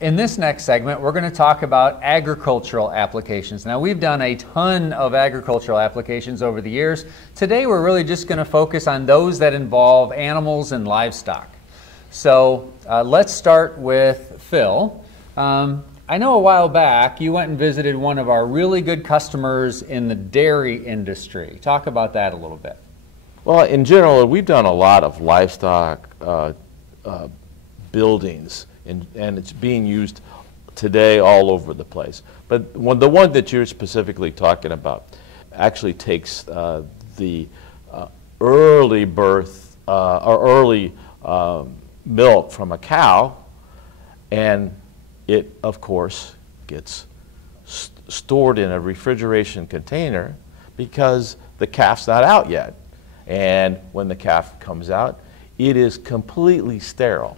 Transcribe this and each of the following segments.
In this next segment, we're going to talk about agricultural applications. Now, we've done a ton of agricultural applications over the years. Today, we're really just going to focus on those that involve animals and livestock. So let's start with Phil. I know a while back you went and visited one of our really good customers in the dairy industry. Talk about that a little bit. Well, in general, we've done a lot of livestock buildings, and it's being used today all over the place. But the one that you're specifically talking about actually takes the early birth or early milk from a cow, and it, of course, gets stored in a refrigeration container because the calf's not out yet. And when the calf comes out, it is completely sterile.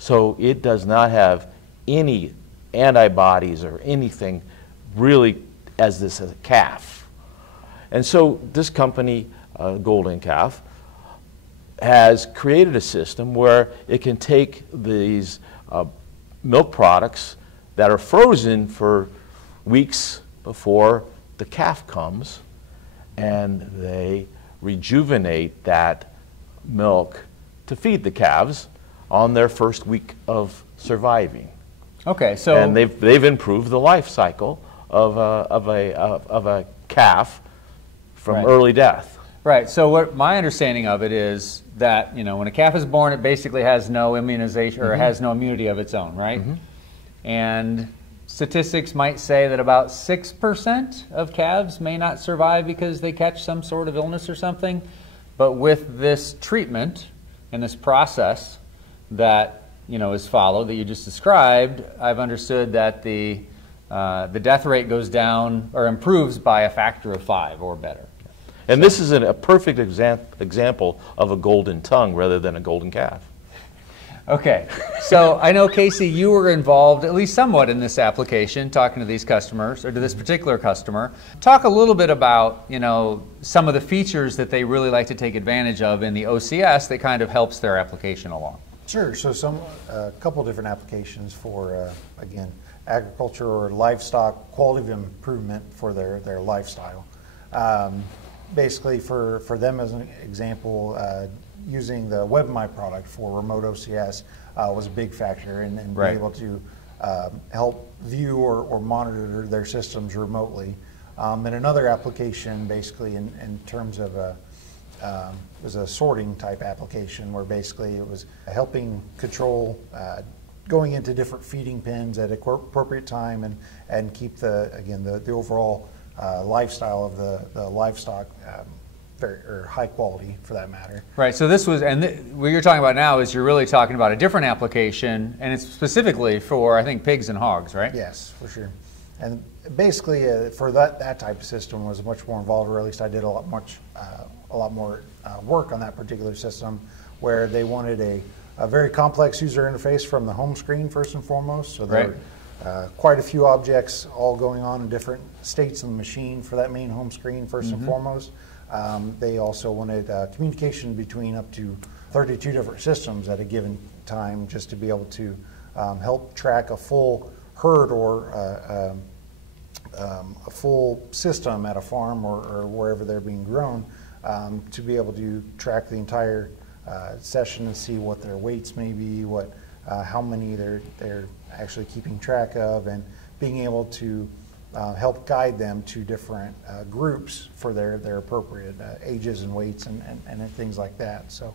So it does not have any antibodies or anything really as this as a calf. And so this company, Golden Calf, has created a system where it can take these milk products that are frozen for weeks before the calf comes, and they rejuvenate that milk to feed the calves on their first week of surviving. Okay, so and they've improved the life cycle of a calf from early death. Right. So what my understanding of it is that, you know, when a calf is born, it basically has no immunization or has no immunity of its own, right? And statistics might say that about 6% of calves may not survive because they catch some sort of illness or something. But with this treatment and this process that, you know, is followed that you just described, I've understood that the death rate goes down or improves by a factor of 5 or better. And this is a perfect example of a golden tongue rather than a golden calf. Okay, so I know, Casey, you were involved at least somewhat in this application, talking to these customers, or to this particular customer. Talk a little bit about, you know, some of the features that they really like to take advantage of in the OCS that kind of helps their application along. Sure, so a couple different applications for, again, agriculture or livestock quality of improvement for their lifestyle. Basically, for them as an example, using the WebMy product for remote OCS was a big factor in being able to help view or monitor their systems remotely. And another application, basically, in terms of was a sorting type application where basically it was helping control going into different feeding pens at an appropriate time and keep the overall lifestyle of the livestock very high quality for that matter. Right, so this was, and what you're talking about now is you're really talking about a different application, and it's specifically for, I think, pigs and hogs, right? Yes, for sure. And basically for that type of system was much more involved, or at least I did a lot more work on that particular system, where they wanted a very complex user interface from the home screen first and foremost. So there were quite a few objects all going on in different states of the machine for that main home screen first and foremost. They also wanted communication between up to 32 different systems at a given time, just to be able to help track a full herd or a full system at a farm or wherever they're being grown, to be able to track the entire session and see what their weights may be, how many they're actually keeping track of, and being able to help guide them to different groups for their appropriate ages and weights and things like that. So,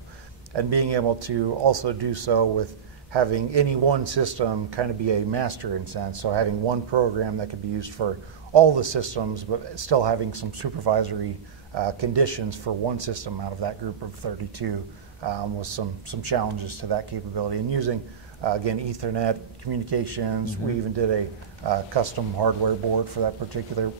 and being able to also do so with having any one system kind of be a master in a sense. So having one program that could be used for all the systems, but still having some supervisory conditions for one system out of that group of 32 was some challenges to that capability. And using, again, Ethernet communications, we even did a custom hardware board for that particular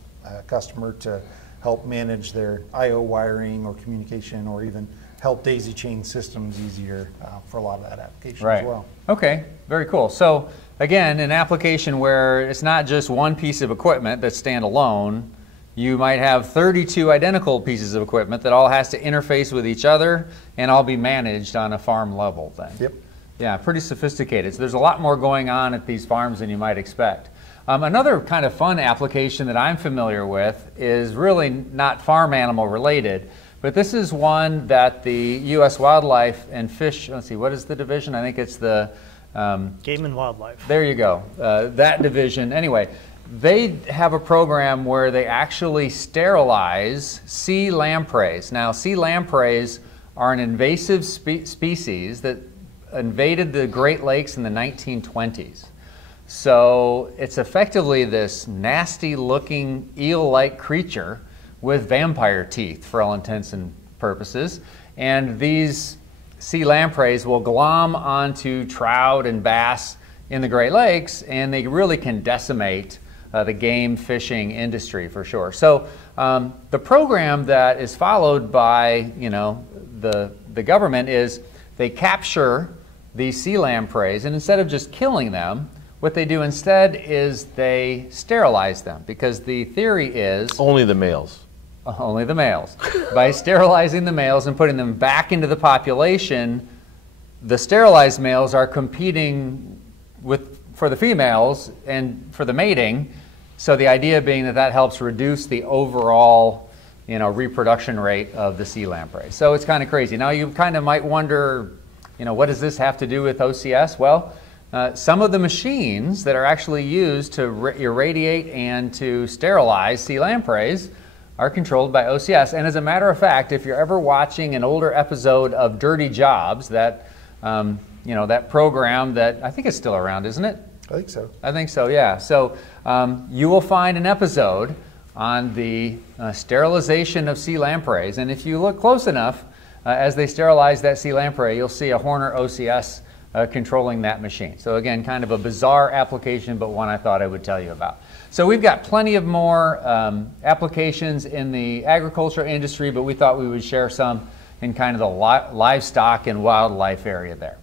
customer to help manage their I/O wiring or communication, or even help daisy chain systems easier for a lot of that application as well. Okay, very cool. So again, an application where it's not just one piece of equipment that's standalone. You might have 32 identical pieces of equipment that all has to interface with each other and all be managed on a farm level then. Yep. Yeah, pretty sophisticated. So there's a lot more going on at these farms than you might expect. Another kind of fun application that I'm familiar with is really not farm animal related, but this is one that the U.S. Wildlife and Fish, let's see, what is the division? I think it's the... Game and Wildlife. There you go. That division. Anyway, they have a program where they actually sterilize sea lampreys. Now, sea lampreys are an invasive species that invaded the Great Lakes in the 1920s. So it's effectively this nasty looking eel-like creature with vampire teeth for all intents and purposes. And these sea lampreys will glom onto trout and bass in the Great Lakes, and they really can decimate the game fishing industry for sure. So the program that is followed by the government is they capture these sea lampreys, and instead of just killing them, what they do instead is they sterilize them, because the theory is... Only the males. Only the males. By sterilizing the males and putting them back into the population, the sterilized males are competing for the females and for the mating. So the idea being that that helps reduce the overall reproduction rate of the sea lamprey. So it's kind of crazy. Now you kind of might wonder, what does this have to do with OCS? Well, some of the machines that are actually used to irradiate and to sterilize sea lampreys are controlled by OCS. And as a matter of fact, if you're ever watching an older episode of Dirty Jobs, that that program that I think is still around, isn't it? I think so. I think so, yeah. So you will find an episode on the sterilization of sea lampreys. And if you look close enough, as they sterilize that sea lamprey, you'll see a Horner OCS controlling that machine. So again, kind of a bizarre application, but one I thought I would tell you about. So we've got plenty of more applications in the agriculture industry, but we thought we would share some in kind of the livestock and wildlife area there.